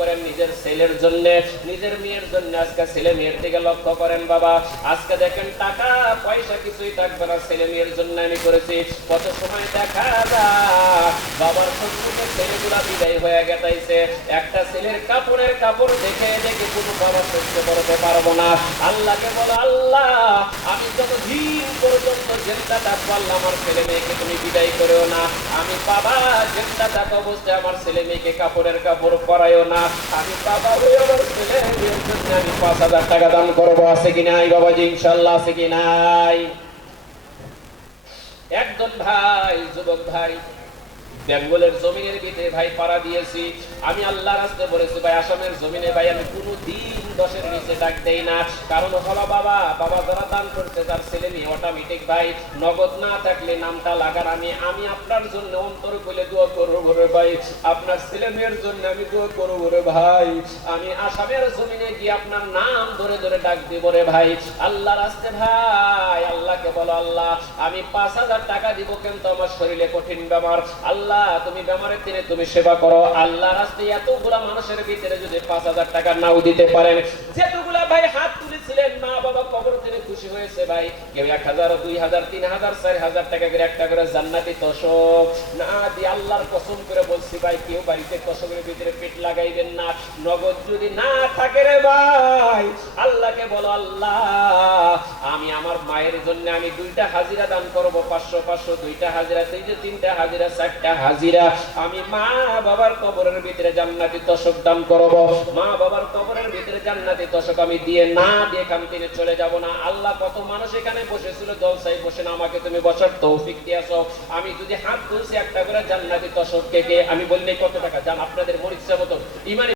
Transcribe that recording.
করেন নিজের ছেলের জন্য, নিজের মেয়ের জন্য। আজকে ছেলে মেয়ের দিকে লক্ষ্য করেন বাবা, আজকে দেখেন টাকা পয়সা কিছুই থাকবে না, ছেলে মেয়ের জন্য আমি করেছি। কত সময় দেখা যায় বাবার সম্মুখে ছেলেগুলা বিদায় হয়ে গেছে, একটা ছেলের কাপড়ের কাপড় দেখে দেখে কোনো বাবা সহ্য করতে পারবো না। আল্লাহকে বলো, আল্লাহ আমি যতদিন পর্যন্ত জিন্দা থাকবো আল্লাহ আমার ছেলে মেয়েকে তুমি বিদায় করেও না। আমি বাবা জিন্দা থাকা অবস্থায় আমার ছেলে মেয়েকে কাপড়ের কাপড় পরাইও না। আমি বাবা হয়ে আমার ছেলে মেয়ের জন্য আমি 5,000 টাকা দান করবো। আছে কি নাই বাবাজি? ইনশাল্লাহ আছে কি নাই? একজন ভাই, যুবক ভাই, বেঙ্গলের জমিনের ভিতরে ভাই পাড়া দিয়েছি। আমি আল্লাহর রাস্তায় বলেছি ভাই আসামের জমিনে ভাই আমি কোনোদিন 10-এর নিচে ডাক দেই না। কারণ হলো বাবা, বাবা যারা দান করতে তার ছেলে মেয়ে অটোমেটিক ভাই নগদ না থাকলে নামটা লাগার। আমি আপনার জন্য অন্তর খুলে দোয়া করবো রে ভাই, আপনার ছেলে মেয়ের জন্য আমি দোয়া করবো রে ভাই। আমি আসামের জমিনে গিয়ে আপনার নাম ধরে ধরে ডাক দিব রে ভাই আল্লাহর রাস্তায়। ভাই আল্লাহকে বলো, আল্লাহ আমি 5,000 টাকা দিব, কিন্তু আমার শরীরে কঠিন বেমার, আল্লাহ তুমি বেমারের দিনে তুমি সেবা করো। আল্লাহ রাস্তায় এতগুলা মানুষের ভিতরে যদি 5,000 টাকা নাও দিতে পারেন, যেতগুলা ভাই হাত তুলেছিলেন মা বাবা কবর দিনে খুশি হয়েছে ভাই, কেউ 1,000 2,000 3,000 4,000 টাকা করে একটা করে জান্নাতি তোষক না দিয়ে আল্লাহর কসম করে বলছি ভাই কেউ বাড়িতে তোষকের ভিতরে পেট লাগাইবেন না। নগদ যদি না থাকে রে ভাই আল্লাহকে বলো, আল্লাহ আমি আমার মায়ের জন্য আমি 2টা হাজিরা দান করবো, 500 500 2টা হাজিরা, 3টা হাজিরা, 4টা হাজিরা। আমি মা বাবার কবরের ভিতরে জান্নাতি তোষক দান করব। মা বাবার কবরের ভিতরে জান্নাতি তোষক আমি দিয়ে না দিয়ে কামতিনে চলে যাব না। আল্লাহ কত মানুষ এখানে বসেছিল জলসায় বসে না, আমাকে তুমি বসার তৌফিক দিয়েছো। আমি যদি হাত তুলছি একটা করে জান্নাতি তোষক থেকে আমি বললেই কত টাকা জান আপনাদের মরিচা মতো ইমানে